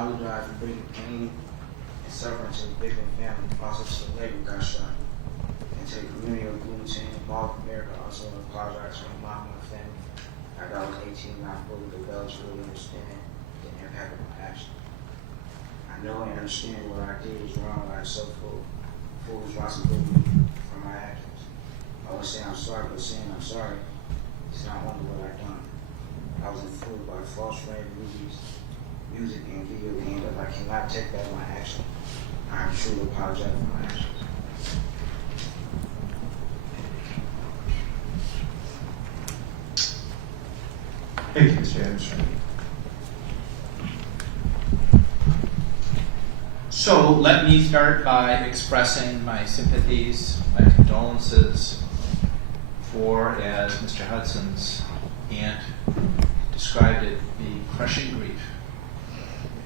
apologize for bringing pain and suffering to the victim family, also to the lady who got shot, and to the community of Bloomington and Mall of America. Also apologize for my mom and my family. After I was 18, I fully developed to really understand the impact of my actions. I know and understand what I did was wrong, but I accept full responsibility for my actions. I always say I'm sorry, but saying I'm sorry is not only what I've done. I was influenced by false friend movies, music, and video games, but I cannot take back my action. I am truly apologetic for my actions. Thank you, Mr. Adams-Wright. So let me start by expressing my sympathies, my condolences for, as Mr. Hudson's aunt described it, the crushing grief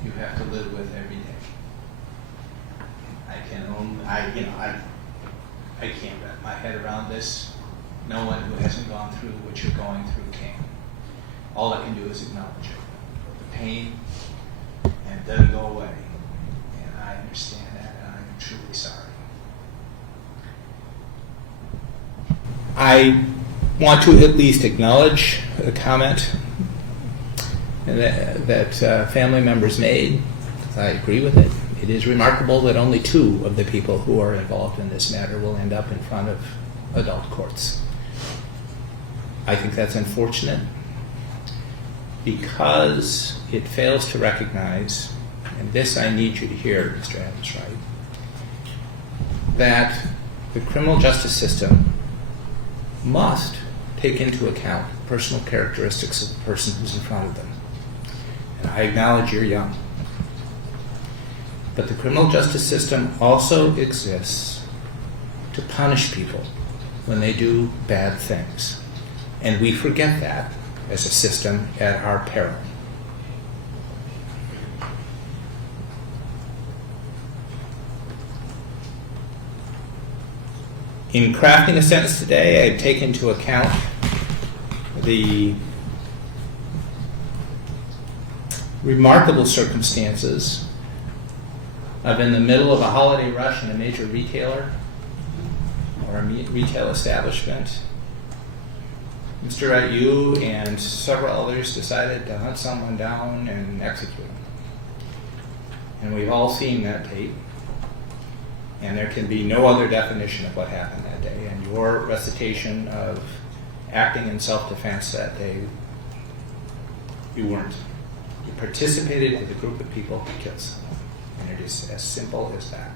you have to live with every day. I can't wrap my head around this. No one who hasn't gone through what you're going through can. All I can do is acknowledge it, the pain, and it doesn't go away. And I understand that, and I'm truly sorry. I want to at least acknowledge a comment that family members made, because I agree with it. It is remarkable that only 2 of the people who are involved in this matter will end up in front of adult courts. I think that's unfortunate because it fails to recognize, and this I need you to hear, Mr. Adams-Wright, that the criminal justice system must take into account personal characteristics of the person who's in front of them. And I acknowledge you're young. But the criminal justice system also exists to punish people when they do bad things. And we forget that as a system at our peril. In crafting a sentence today, I take into account the remarkable circumstances of in the middle of a holiday rush in a major retailer or a retail establishment, Mr. Wright, you and several others decided to hunt someone down and execute him. And we've all seen that tape. And there can be no other definition of what happened that day. And your recitation of acting in self-defense that day, you weren't. You participated with a group of people who killed someone. And it is as simple as that.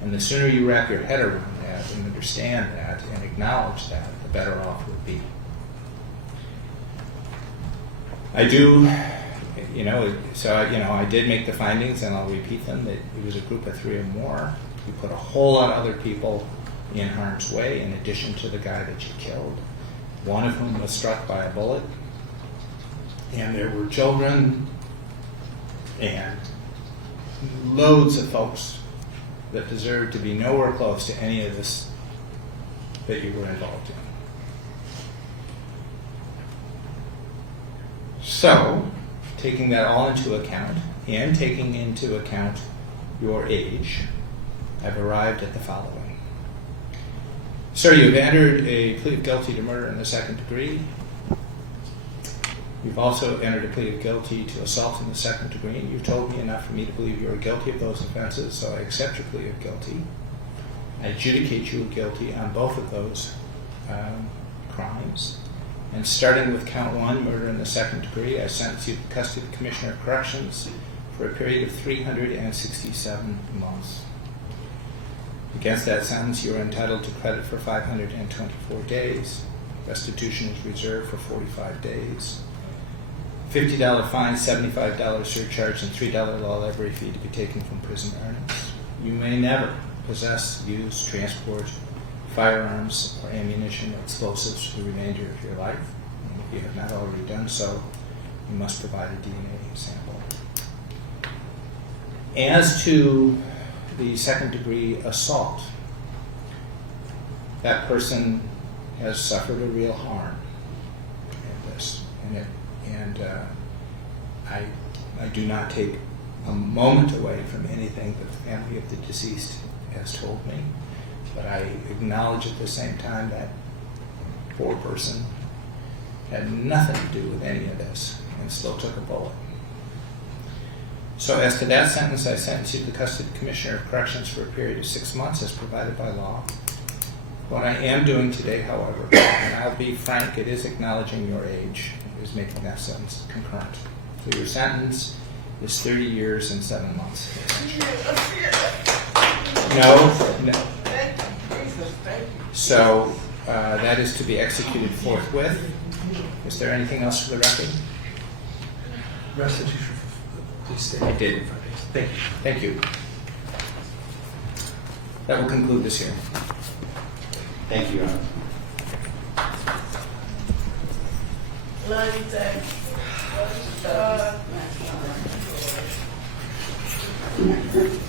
And the sooner you wrap your head around that and understand that and acknowledge that, the better off we'll be. I do, I did make the findings, and I'll repeat them, that it was a group of 3 or more. You put a whole lot of other people in harm's way in addition to the guy that you killed, one of whom was struck by a bullet. And there were children and loads of folks that deserved to be nowhere close to any of this that you were involved in. So, taking that all into account, and taking into account your age, I've arrived at the following. Sir, you've entered a plea of guilty to murder in the 2nd degree. You've also entered a plea of guilty to assault in the 2nd degree, and you've told me enough for me to believe you are guilty of those offenses, so I accept your plea of guilty. I adjudicate you guilty on both of those crimes. And starting with count 1, murder in the 2nd degree, I sentence you to custody of the Commissioner of Corrections for a period of 367 months. Against that sentence, you are entitled to credit for 524 days. Restitution is reserved for 45 days. $50 fine, $75 surcharge, and $3 law library fee to be taken from prison earnings. You may never possess, use, transport firearms or ammunition or explosives for the remainder of your life. And if you have not already done so, you must provide a DNA sample. As to the 2nd degree assault, that person has suffered a real harm in this, I do not take a moment away from anything that the family of the deceased has told me, but I acknowledge at the same time that poor person had nothing to do with any of this and still took a bullet. So as to that sentence, I sentence you to the custody of the Commissioner of Corrections for a period of 6 months as provided by law. What I am doing today, however, and I'll be frank, it is acknowledging your age, is making that sentence concurrent. So your sentence is 30 years and 7 months. No. So that is to be executed forthwith. Is there anything else for the record? Restitution, please state. I did. Thank you. Thank you. That will conclude this hearing. Thank you, Your Honor. Love you,